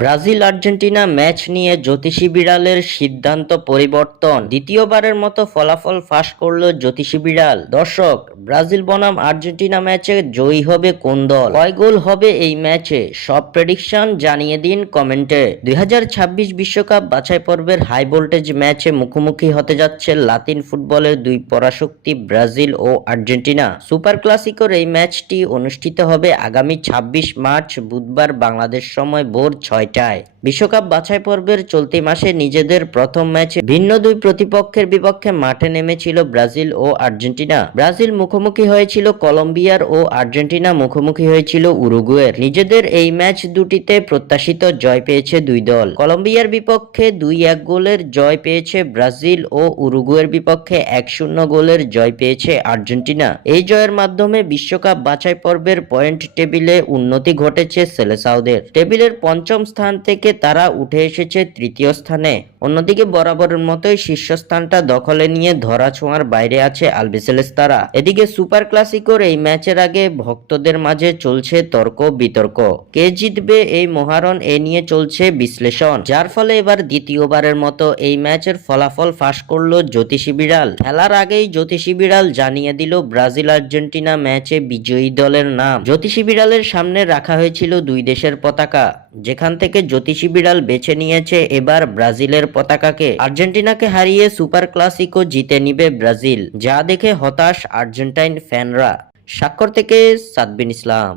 Brazil Argentina match নিয়ে জ্যোতিষী বিড়ালের সিদ্ধান্ত পরিবর্তন, দ্বিতীয়বারের মতো ফলাফল ফাঁস করল জ্যোতিষী বিড়াল। দর্শক, ব্রাজিল বনাম আর্জেন্টিনা ম্যাচে জয়ী হবে কোন দল, কয় গোল হবে এই ম্যাচে, সব প্রেডিকশন জানিয়ে দিন কমেন্টে। 2026 বিশ্বকাপ বাছাই পর্বের হাই ভোল্টেজ ম্যাচে মুখোমুখি হতে যাচ্ছে লাতিন ফুটবলের দুই পরাশক্তি ব্রাজিল ও আর্জেন্টিনা। সুপার ক্লাসিকোর এই ম্যাচটি অনুষ্ঠিত হবে আগামী 26 মার্চ বুধবার বাংলাদেশ সময় ভোর 6টায়। বিশ্বকাপ বাছাই পর্বের চলতি মাসে নিজেদের প্রথম ম্যাচে ভিন্ন দুই প্রতিপক্ষের বিপক্ষে মাঠে নেমেছিল ব্রাজিল ও আর্জেন্টিনা। ব্রাজিল মুখোমুখি হয়েছিল কলম্বিয়ার ও আর্জেন্টিনা মুখোমুখি হয়েছিল উরুগুয়ের। নিজেদের এই ম্যাচ দুটিতে প্রত্যাশিত জয় পেয়েছে দুই দল। কলম্বিয়ার বিপক্ষে 2-1 গোলের জয় পেয়েছে ব্রাজিল ও উরুগুয়ের বিপক্ষে 1-0 গোলের জয় পেয়েছে আর্জেন্টিনা। এই জয়ের মাধ্যমে বিশ্বকাপ বাছাই পর্বের পয়েন্ট টেবিলে উন্নতি ঘটেছে সেলেসাওদের। টেবিলের পঞ্চম স্থান থেকে তারা উঠে এসেছে তৃতীয় স্থানে। অন্যদিকে বরাবরের মতোই শীর্ষস্থানটা দখলে নিয়ে ধরাছোঁয়ার বাইরে আছে আলবিসেলেস্তারা। এদিকে সুপার ক্লাসিকোর এই ম্যাচের আগে ভক্তদের মাঝে চলছে তর্ক বিতর্ক, কে জিতবে এই মহারণ এ নিয়ে চলছে বিশ্লেষণ, যার ফলে এবার দ্বিতীয়বারের মতো এই ম্যাচের ফলাফল ফাঁস করল জ্যোতিষী বিড়াল। খেলার আগেই জ্যোতিষী বিড়াল জানিয়ে দিল ব্রাজিল আর্জেন্টিনা ম্যাচে বিজয়ী দলের নাম। জ্যোতিষী বিড়ালের সামনে রাখা হয়েছিল দুই দেশের পতাকা, যেখান থেকে জ্যোতিষী বিড়াল বেছে নিয়েছে এবার ব্রাজিলের পতাকাকে। আর্জেন্টিনাকে হারিয়ে সুপার ক্লাসিকো জিতে নিবে ব্রাজিল, যা দেখে হতাশ আর্জেন্টাইন ফ্যানরা। স্বাক্ষর থেকে সাদবিন ইসলাম।